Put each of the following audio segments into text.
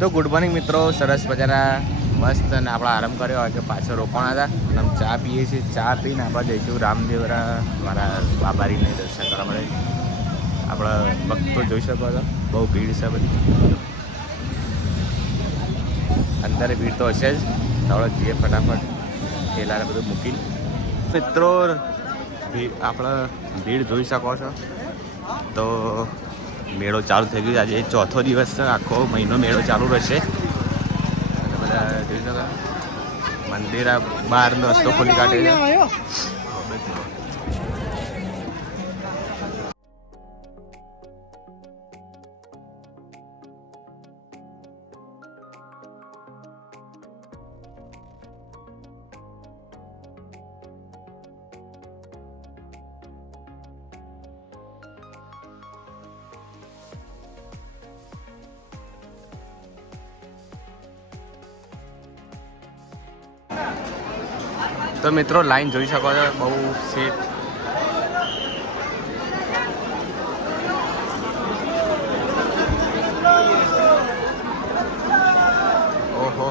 તો good morning મિત્રો, સરસ મજાના મસ્ત અને આપણે આરામ કર્યો હોય કે પાછળ રોકાણા હતા અને અમે ચા પીએ છીએ. ચા પીને આપણે જઈશું રામદેવરા મારા બાબારીને દર્શન કરવા મળે. આપણે ભક્તો જોઈ શકો છો, બહુ ભીડ છે બધી. અંદર ભીડ તો હશે જ. આપણે જઈએ ફટાફટ થેલાને બધું મૂકીને. મિત્રો આપણે ભીડ જોઈ શકો છો. તો મેળો ચાલુ થઈ ગયો. આજે ચોથો દિવસ છે, આખો મહિનો મેળો ચાલુ રહેશે. અને બધા જોઈ શકો મંદિર બહારનો રસ્તો ખોલી કાઢે છે. તો મિત્રો લાઈન જોઈ શકો છો, બહુ સીટ. ઓહો,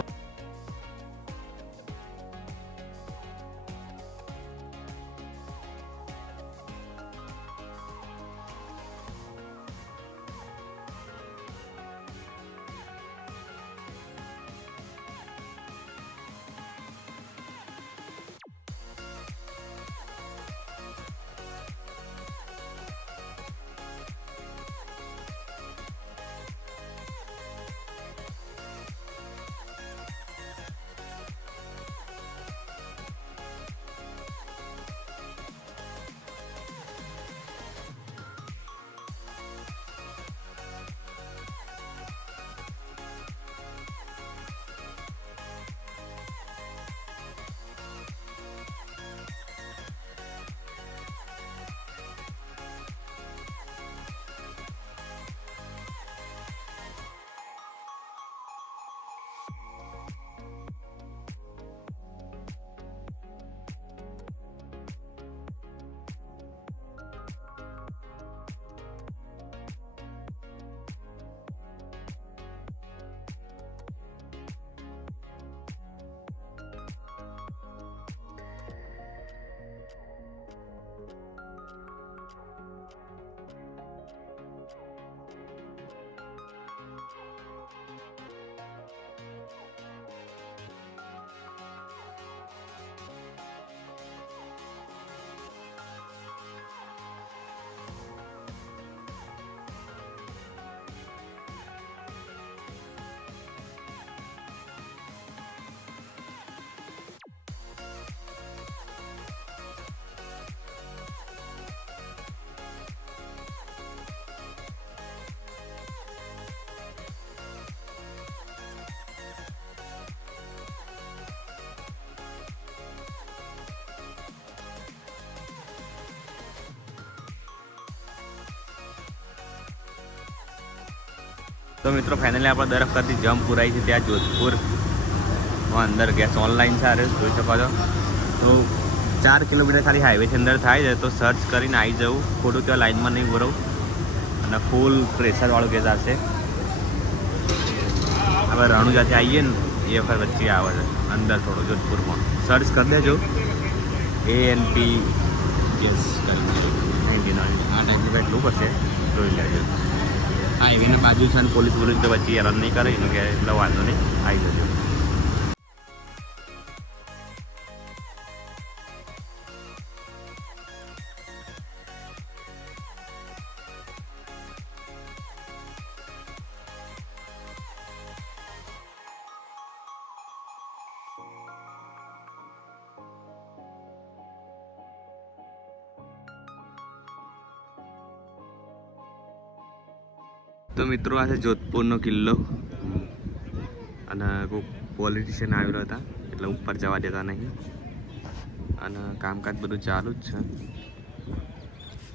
તો મિત્રો ફાઇનલી આપણે દર વખતથી જમ્પ પુરાઈ છે ત્યાં જોધપુરમાં અંદર ગેસ ઓનલાઈન છે. જોઈ શકો છો. તો 4 કિલોમીટર ખાલી હાઈવેથી અંદર થાય છે. તો સર્ચ કરીને આવી જવું, ખોટું ત્યાં લાઇનમાં નહીં ઉભો રહું. અને ફૂલ પ્રેશરવાળું ગેસ આવશે. હવે રણુજાથી આવીએ ને એ વખત વચ્ચે આવે છે અંદર થોડું જોધપુરમાં. સર્ચ કરી દેજો ANP ગેસ કરીને આ ટાઈપનું કંઈક લૂપ હશે, જોઈ લેજો. હાઈવેના બાજુ છે અને પોલીસ તો વચ્ચે હેરાન નહીં કરે એનું કે એટલે વાંધો નહીં, આવી જજો. તો મિત્રો આ છે જોધપુરનો કિલ્લો. અને કોઈ પોલિટિશિયન આવેલા હતા એટલે ઉપર જવા દેતા નહીં. અને કામકાજ બધું ચાલુ જ છે.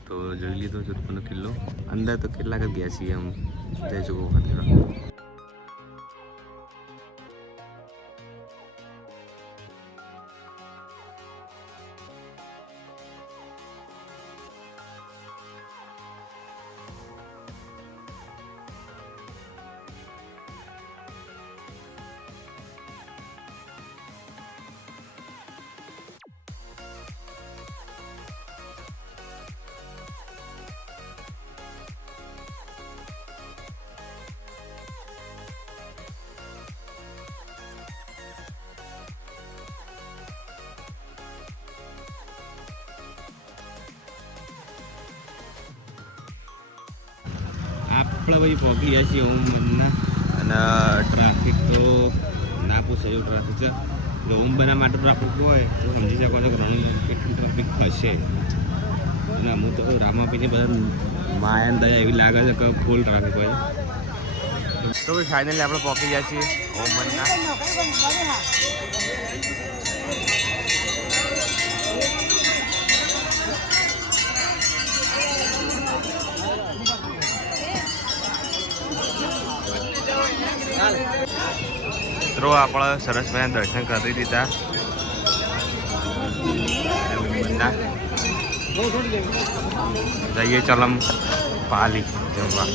તો જોઈ લીધો જોધપુરનો કિલ્લો. અંદર તો કેટલાક જ ગયા છીએ એમ જઈ શકો. આપણે ભાઈ પહોંચી ગયા છીએ ઓમ બનના અને ટ્રાફિક તો ના પૂછાય એવું ટ્રાફિક છે. જો ઓમ બના માટે ટ્રાફિક હોય તો સમજી શકો છો કે ઘણું કેટલું ટ્રાફિક થશે. અને અમુક તો રામાપીની બધા માયાન દયા એવી લાગે છે કે ફૂલ ટ્રાફિક હોય. તો ભાઈ ફાઇનલી આપણે પહોંચી ગયા છીએ ઓમ બનના. મિત્રો આપણે સરસ મજાના દર્શન કરી દીધા. જઈએ ચલમ પાલી જમવા.